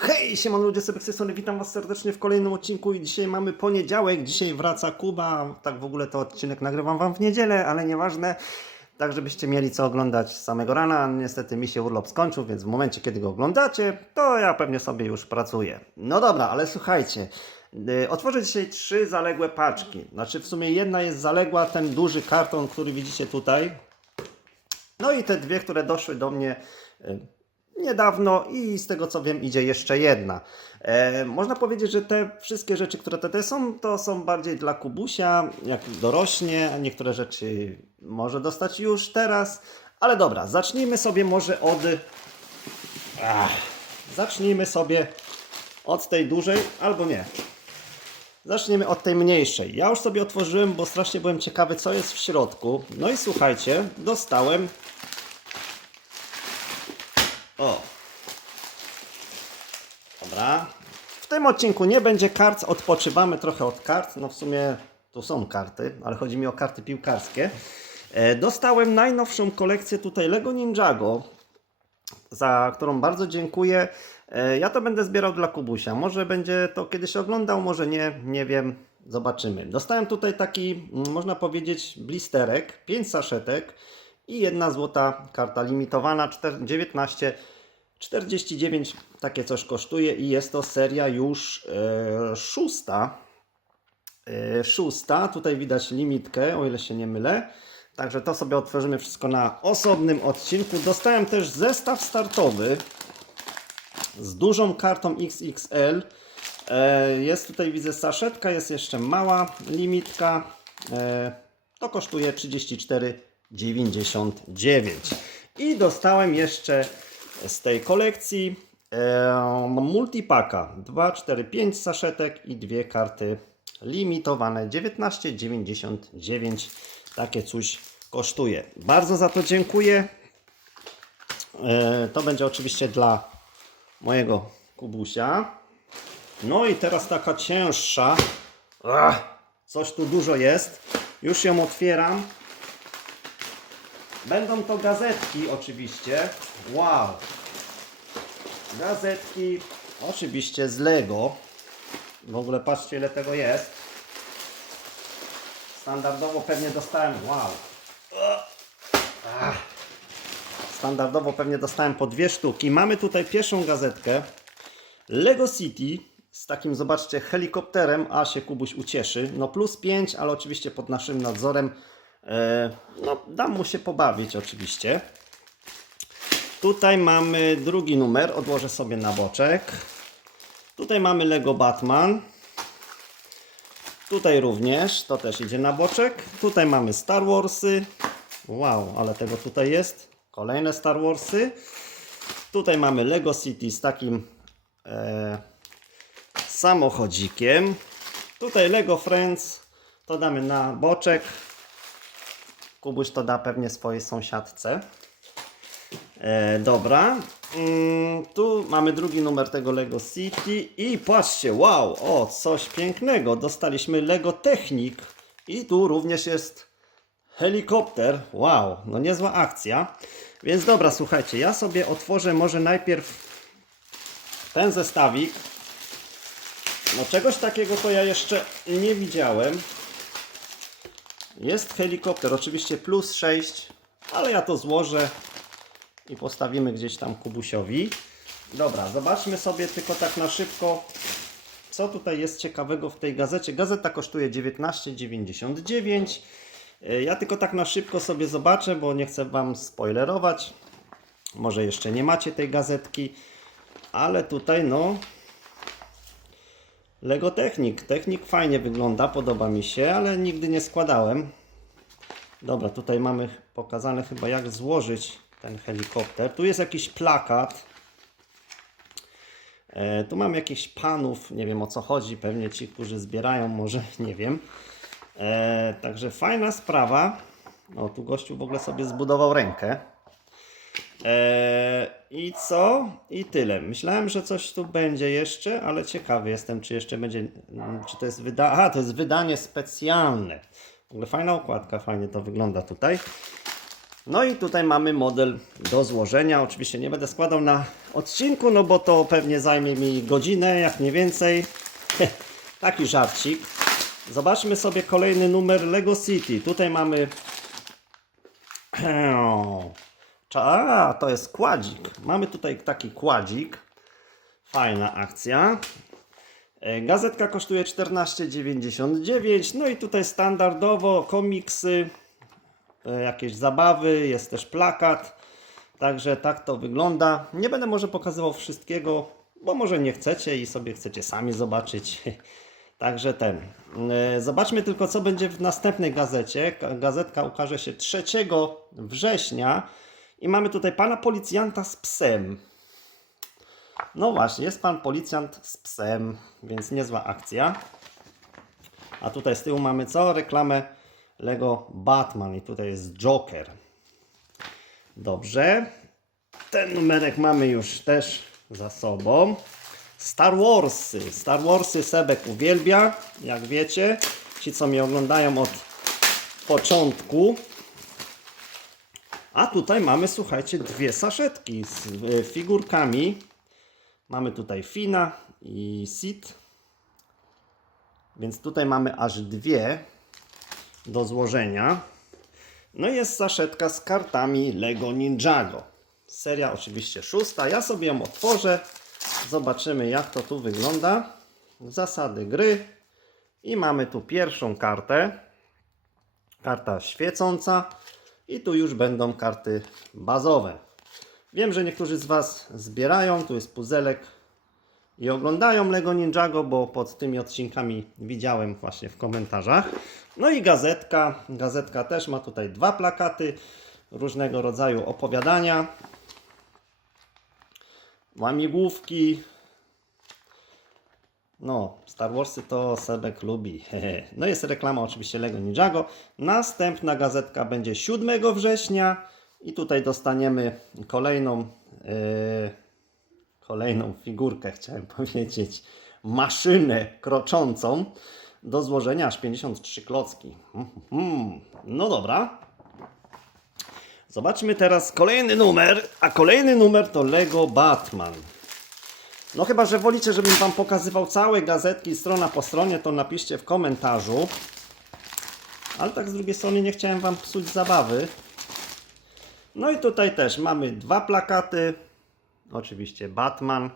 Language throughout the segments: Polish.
Hej, siemano ludzie, sobie z strony, witam was serdecznie w kolejnym odcinku i dzisiaj mamy poniedziałek, dzisiaj wraca Kuba, tak w ogóle to odcinek nagrywam wam w niedzielę, ale nieważne, tak żebyście mieli co oglądać samego rana, niestety mi się urlop skończył, więc w momencie kiedy go oglądacie, to ja pewnie sobie już pracuję. No dobra, ale słuchajcie, yy, otworzę dzisiaj trzy zaległe paczki, znaczy w sumie jedna jest zaległa, ten duży karton, który widzicie tutaj, no i te dwie, które doszły do mnie y, niedawno i z tego co wiem idzie jeszcze jedna. E, można powiedzieć, że te wszystkie rzeczy, które tutaj są, to są bardziej dla Kubusia, jak dorośnie, a niektóre rzeczy może dostać już teraz. Ale dobra, zacznijmy sobie może od... Ach, zacznijmy sobie od tej dużej, albo nie. Zaczniemy od tej mniejszej. Ja już sobie otworzyłem, bo strasznie byłem ciekawy, co jest w środku. No i słuchajcie, dostałem o. Dobra. W tym odcinku nie będzie kart, odpoczywamy trochę od kart. No w sumie tu są karty, ale chodzi mi o karty piłkarskie. E, dostałem najnowszą kolekcję tutaj Lego Ninjago, za którą bardzo dziękuję. E, ja to będę zbierał dla Kubusia. Może będzie to kiedyś oglądał, może nie, nie wiem. Zobaczymy. Dostałem tutaj taki, mm, można powiedzieć, blisterek, 5 saszetek i jedna złota karta limitowana, 4, 19, 49, takie coś kosztuje i jest to seria już e, szósta. E, szósta, tutaj widać limitkę, o ile się nie mylę. Także to sobie otworzymy wszystko na osobnym odcinku. Dostałem też zestaw startowy z dużą kartą XXL. E, Jest tutaj, widzę, saszetka, jest jeszcze mała limitka. E, To kosztuje 34,99. I dostałem jeszcze z tej kolekcji e, multipaka 2, 4, 5 saszetek i dwie karty limitowane 19,99. Takie coś kosztuje. Bardzo za to dziękuję. E, To będzie oczywiście dla mojego Kubusia. No i teraz taka cięższa. Ach, coś tu dużo jest. Już ją otwieram. Będą to gazetki oczywiście. Wow. Gazetki oczywiście z Lego. W ogóle patrzcie ile tego jest. Standardowo pewnie dostałem. Wow. Standardowo pewnie dostałem po dwie sztuki. Mamy tutaj pierwszą gazetkę. Lego City z takim, zobaczcie, helikopterem, a się Kubuś ucieszy. No plus 5, ale oczywiście pod naszym nadzorem. E, no, dam mu się pobawić oczywiście. Tutaj mamy drugi numer, odłożę sobie na boczek. Tutaj mamy Lego Batman. Tutaj również, to też idzie na boczek. Tutaj mamy Star Warsy. Wow, ale tego tutaj jest. Kolejne Star Warsy. Tutaj mamy Lego City z takim e, samochodzikiem. Tutaj Lego Friends. To damy na boczek. Kubuś to da pewnie swojej sąsiadce. E, dobra. Mm, tu mamy drugi numer tego Lego City. I patrzcie, wow, o, coś pięknego. Dostaliśmy Lego Technik. I tu również jest helikopter. Wow, no niezła akcja. Więc dobra, słuchajcie, ja sobie otworzę może najpierw ten zestawik. No czegoś takiego to ja jeszcze nie widziałem. Jest helikopter, oczywiście plus 6, ale ja to złożę i postawimy gdzieś tam Kubusiowi. Dobra, zobaczmy sobie tylko tak na szybko, co tutaj jest ciekawego w tej gazecie. Gazeta kosztuje 19,99. E, Ja tylko tak na szybko sobie zobaczę, bo nie chcę Wam spoilerować. Może jeszcze nie macie tej gazetki, ale tutaj no Lego Technik. Technik fajnie wygląda, podoba mi się, ale nigdy nie składałem. Dobra, tutaj mamy pokazane chyba jak złożyć ten helikopter. Tu jest jakiś plakat. E, tu mam jakichś panów, nie wiem o co chodzi, pewnie ci, którzy zbierają, może nie wiem. E, także fajna sprawa. O, tu gościu w ogóle sobie zbudował rękę. E, I co? I tyle. Myślałem, że coś tu będzie jeszcze, ale ciekawy jestem, czy jeszcze będzie. Czy to jest wyda... Aha, to jest wydanie specjalne. W ogóle fajna okładka, fajnie to wygląda tutaj. No i tutaj mamy model do złożenia. Oczywiście nie będę składał na odcinku, no bo to pewnie zajmie mi godzinę, jak nie więcej. Taki żarcik. Zobaczmy sobie kolejny numer Lego City. Tutaj mamy. A, to jest kładzik. Mamy tutaj taki kładzik. Fajna akcja. E, Gazetka kosztuje 14,99. No i tutaj standardowo komiksy, e, jakieś zabawy, jest też plakat. Także tak to wygląda. Nie będę może pokazywał wszystkiego, bo może nie chcecie i sobie chcecie sami zobaczyć. Także ten. E, Zobaczmy tylko, co będzie w następnej gazecie. Ka- Gazetka ukaże się 3 września. I mamy tutaj pana policjanta z psem. No właśnie, jest pan policjant z psem, więc niezła akcja. A tutaj z tyłu mamy co? Reklamę Lego Batman i tutaj jest Joker. Dobrze. Ten numerek mamy już też za sobą. Star Warsy. Star Warsy Sebek uwielbia, jak wiecie. Ci, co mnie oglądają od początku. A tutaj mamy, słuchajcie, dwie saszetki z e, figurkami. Mamy tutaj Fina i Sid. Więc tutaj mamy aż dwie do złożenia. No i jest saszetka z kartami Lego Ninjago. Seria oczywiście szósta. Ja sobie ją otworzę. Zobaczymy jak to tu wygląda. Zasady gry. I mamy tu pierwszą kartę. Karta świecąca. I tu już będą karty bazowe. Wiem, że niektórzy z Was zbierają. Tu jest puzelek i oglądają Lego Ninjago, bo pod tymi odcinkami widziałem właśnie w komentarzach. No i gazetka. Gazetka też ma tutaj dwa plakaty, różnego rodzaju opowiadania, łamigłówki. No, Star Warsy to Sebek lubi. No jest reklama oczywiście Lego Ninjago. Następna gazetka będzie 7 września i tutaj dostaniemy kolejną yy, kolejną figurkę, chciałem powiedzieć, maszynę kroczącą do złożenia aż 53 klocki. Mhm. No dobra. Zobaczmy teraz kolejny numer, a kolejny numer to Lego Batman. No chyba, że wolicie, żebym Wam pokazywał całe gazetki strona po stronie, to napiszcie w komentarzu. Ale tak z drugiej strony nie chciałem Wam psuć zabawy. No i tutaj też mamy dwa plakaty. Oczywiście Batman.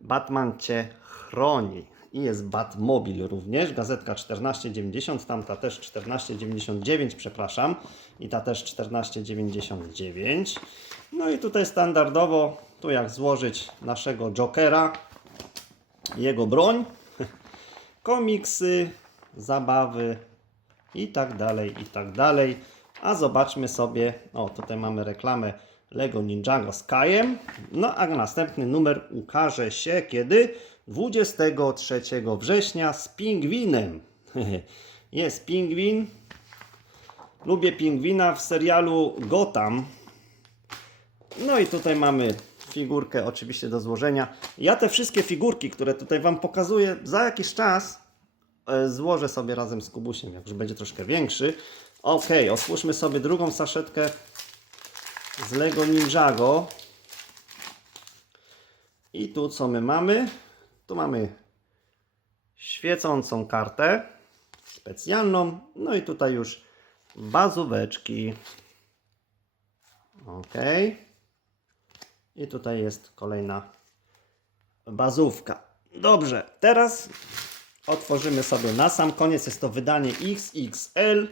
Batman Cię chroni. I jest Batmobil również. Gazetka 14,90. Tamta też 14,99, przepraszam. I ta też 14,99. No i tutaj standardowo, tu jak złożyć naszego Jokera, jego broń, komiksy, zabawy i tak dalej, i tak dalej. A zobaczmy sobie, o tutaj mamy reklamę Lego Ninjago z Kajem. No a następny numer ukaże się kiedy? 23 września z pingwinem. Jest pingwin. Lubię pingwina w serialu Gotham. No i tutaj mamy figurkę oczywiście do złożenia. Ja te wszystkie figurki, które tutaj Wam pokazuję, za jakiś czas e, złożę sobie razem z Kubusiem, jak już będzie troszkę większy. Ok, otwórzmy sobie drugą saszetkę z Lego Ninjago. I tu co my mamy? Tu mamy świecącą kartę specjalną. No i tutaj już bazóweczki. Ok. I tutaj jest kolejna bazówka. Dobrze, teraz otworzymy sobie na sam koniec. Jest to wydanie XXL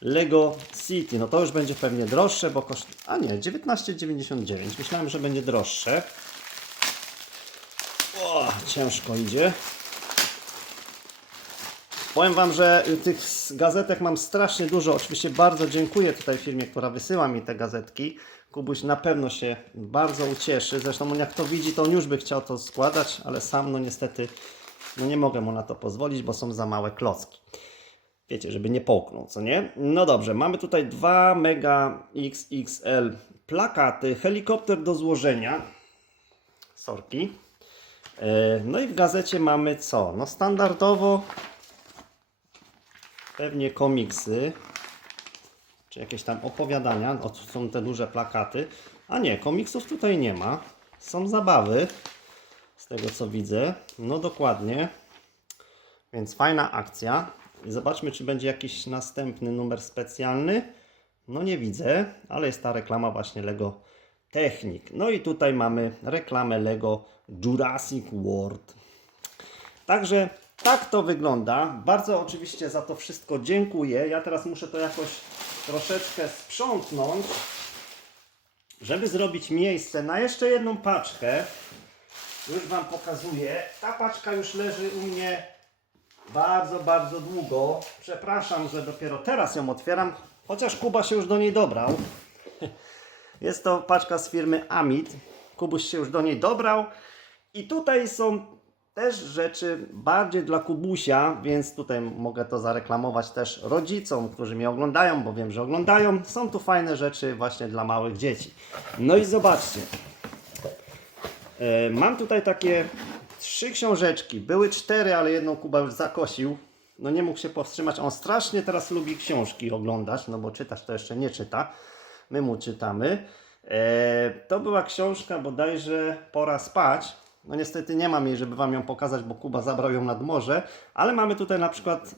Lego City. No to już będzie pewnie droższe, bo koszt... A nie, 19,99. Myślałem, że będzie droższe. O, ciężko idzie. Powiem Wam, że tych s- gazetek mam strasznie dużo. Oczywiście bardzo dziękuję tutaj firmie, która wysyła mi te gazetki. Kubuś na pewno się bardzo ucieszy. Zresztą on jak to widzi, to on już by chciał to składać, ale sam no niestety no nie mogę mu na to pozwolić, bo są za małe klocki. Wiecie, żeby nie połknął, co nie? No dobrze, mamy tutaj dwa Mega XXL plakaty, helikopter do złożenia. Sorki. E, No i w gazecie mamy co? No standardowo pewnie komiksy. czy jakieś tam opowiadania. O, tu są te duże plakaty. A nie, komiksów tutaj nie ma. Są zabawy, z tego co widzę. No dokładnie. Więc fajna akcja. Zobaczmy, czy będzie jakiś następny numer specjalny. No nie widzę, ale jest ta reklama właśnie Lego Technik. No i tutaj mamy reklamę Lego Jurassic World. Także tak to wygląda. Bardzo oczywiście za to wszystko dziękuję. Ja teraz muszę to jakoś troszeczkę sprzątnąć, żeby zrobić miejsce na jeszcze jedną paczkę. Już Wam pokazuję. Ta paczka już leży u mnie bardzo, bardzo długo. Przepraszam, że dopiero teraz ją otwieram, chociaż Kuba się już do niej dobrał. Jest to paczka z firmy Amit. Kubuś się już do niej dobrał. I tutaj są też rzeczy bardziej dla Kubusia, więc tutaj mogę to zareklamować też rodzicom, którzy mnie oglądają, bo wiem, że oglądają. Są tu fajne rzeczy właśnie dla małych dzieci. No i zobaczcie. E, Mam tutaj takie trzy książeczki. Były cztery, ale jedną Kuba już zakosił. No nie mógł się powstrzymać. On strasznie teraz lubi książki oglądać, no bo czytać to jeszcze nie czyta. My mu czytamy. E, to była książka bodajże Pora spać. No niestety nie mam jej, żeby Wam ją pokazać, bo Kuba zabrał ją nad morze. Ale mamy tutaj na przykład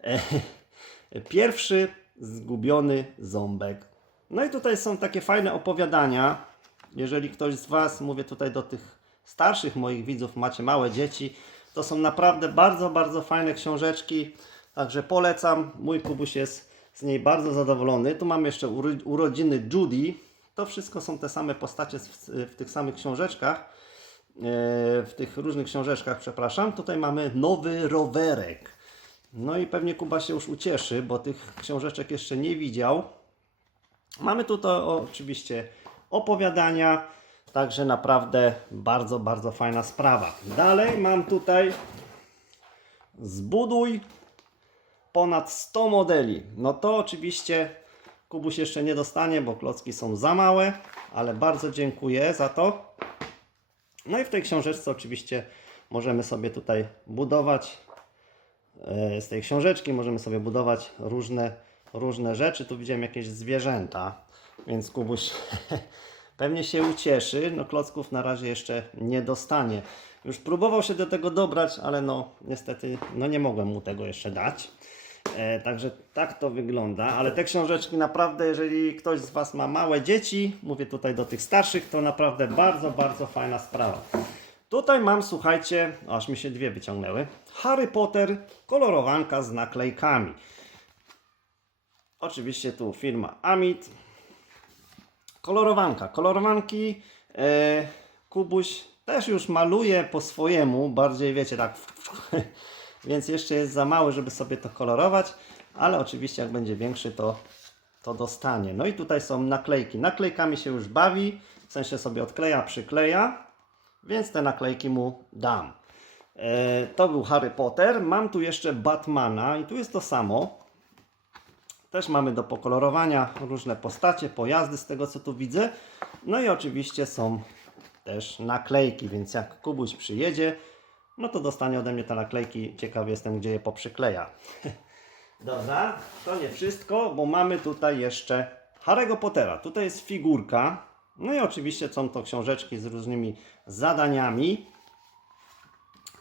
e, pierwszy zgubiony ząbek. No i tutaj są takie fajne opowiadania. Jeżeli ktoś z Was, mówię tutaj do tych starszych moich widzów, macie małe dzieci, to są naprawdę bardzo, bardzo fajne książeczki. Także polecam. Mój Kubuś jest z niej bardzo zadowolony. Tu mamy jeszcze uro- urodziny Judy. To wszystko są te same postacie w, w tych samych książeczkach. E, W tych różnych książeczkach, przepraszam. Tutaj mamy nowy rowerek. No i pewnie Kuba się już ucieszy, bo tych książeczek jeszcze nie widział. Mamy tutaj oczywiście opowiadania, także naprawdę bardzo, bardzo fajna sprawa. Dalej mam tutaj zbuduj ponad 100 modeli. No to oczywiście Kubuś jeszcze nie dostanie, bo klocki są za małe, ale bardzo dziękuję za to. No i w tej książeczce oczywiście możemy sobie tutaj budować e, z tej książeczki możemy sobie budować różne, różne rzeczy. Tu widziałem jakieś zwierzęta, więc Kubuś pewnie się ucieszy. No klocków na razie jeszcze nie dostanie. Już próbował się do tego dobrać, ale no niestety no nie mogłem mu tego jeszcze dać. E, także tak to wygląda, ale te książeczki naprawdę, jeżeli ktoś z Was ma małe dzieci, mówię tutaj do tych starszych, to naprawdę bardzo, bardzo fajna sprawa. Tutaj mam, słuchajcie, aż mi się dwie wyciągnęły. Harry Potter, kolorowanka z naklejkami. Oczywiście tu firma Amit. Kolorowanka. Kolorowanki e, Kubuś też już maluje po swojemu, bardziej wiecie, tak. Więc jeszcze jest za mały, żeby sobie to kolorować, ale oczywiście jak będzie większy, to, to dostanie. No i tutaj są naklejki. Naklejkami się już bawi, w sensie sobie odkleja, przykleja, więc te naklejki mu dam. E, to był Harry Potter. Mam tu jeszcze Batmana i tu jest to samo. Też mamy do pokolorowania różne postacie, pojazdy z tego co tu widzę. No i oczywiście są też naklejki, więc jak Kubuś przyjedzie, no to dostanie ode mnie te naklejki. Ciekaw jestem, gdzie je poprzykleja. Dobra, to nie wszystko, bo mamy tutaj jeszcze Harry'ego Pottera. Tutaj jest figurka. No i oczywiście są to książeczki z różnymi zadaniami.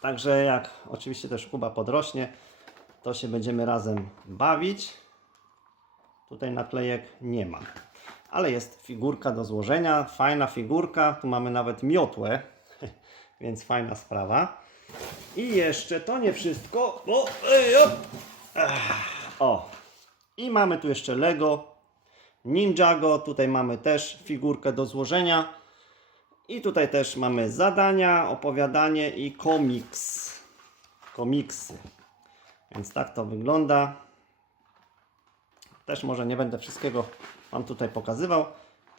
Także jak oczywiście też Kuba podrośnie, to się będziemy razem bawić. Tutaj naklejek nie ma. Ale jest figurka do złożenia, fajna figurka. Tu mamy nawet miotłę, więc fajna sprawa. I jeszcze to nie wszystko. O, ej, op. Ach, o. I mamy tu jeszcze Lego Ninjago. Tutaj mamy też figurkę do złożenia. I tutaj też mamy zadania, opowiadanie i komiks. Komiksy. Więc tak to wygląda. Też może nie będę wszystkiego Wam tutaj pokazywał.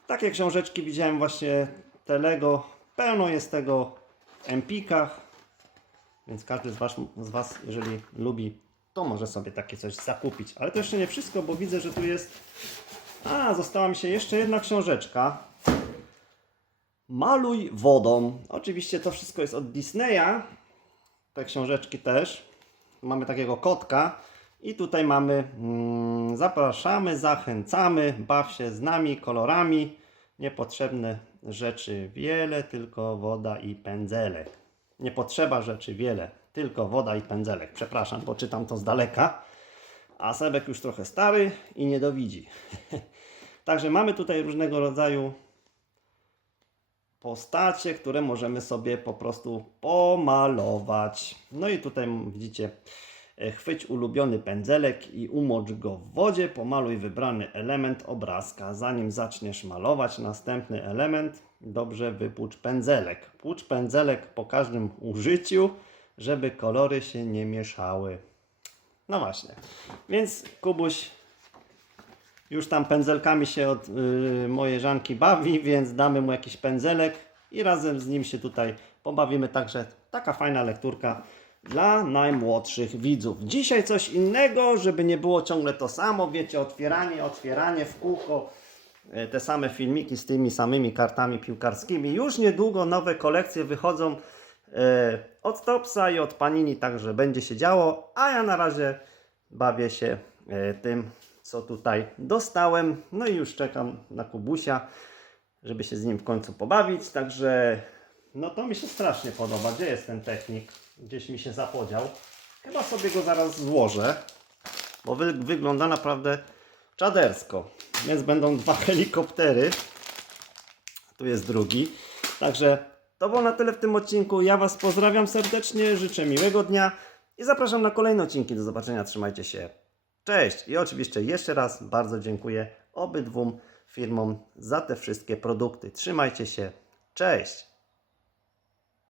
Takie książeczki widziałem właśnie te Lego. Pełno jest tego w Empikach. Więc każdy z was, z was, jeżeli lubi, to może sobie takie coś zakupić. Ale to jeszcze nie wszystko, bo widzę, że tu jest... A, została mi się jeszcze jedna książeczka. Maluj wodą. Oczywiście to wszystko jest od Disneya. Te książeczki też. Mamy takiego kotka. I tutaj mamy, mm, zapraszamy, zachęcamy, baw się z nami kolorami. Niepotrzebne rzeczy wiele, tylko woda i pędzelek. Nie potrzeba rzeczy wiele, tylko woda i pędzelek. Przepraszam, bo czytam to z daleka. A Sebek już trochę stary i nie dowidzi. Także mamy tutaj różnego rodzaju postacie, które możemy sobie po prostu pomalować. No i tutaj widzicie, e, chwyć ulubiony pędzelek i umocz go w wodzie, pomaluj wybrany element obrazka. Zanim zaczniesz malować następny element, dobrze wypłucz pędzelek. Płucz pędzelek po każdym użyciu, żeby kolory się nie mieszały. No właśnie, więc Kubuś już tam pędzelkami się od y, mojej Żanki bawi, więc damy mu jakiś pędzelek i razem z nim się tutaj pobawimy. Także taka fajna lekturka dla najmłodszych widzów. Dzisiaj coś innego, żeby nie było ciągle to samo, wiecie, otwieranie, otwieranie w kółko. Y, Te same filmiki z tymi samymi kartami piłkarskimi. Już niedługo nowe kolekcje wychodzą y, od Topsa i od Panini, także będzie się działo. A ja na razie bawię się y, tym, co tutaj dostałem. No i już czekam na Kubusia, żeby się z nim w końcu pobawić. Także no to mi się strasznie podoba. Gdzie jest ten technik? Gdzieś mi się zapodział. Chyba sobie go zaraz złożę, bo wy, wygląda naprawdę czadersko. Więc będą dwa helikoptery. Tu jest drugi. Także to było na tyle w tym odcinku. Ja Was pozdrawiam serdecznie, życzę miłego dnia i zapraszam na kolejne odcinki. Do zobaczenia, trzymajcie się. Cześć! I oczywiście jeszcze raz bardzo dziękuję obydwu firmom za te wszystkie produkty. Trzymajcie się. Cześć!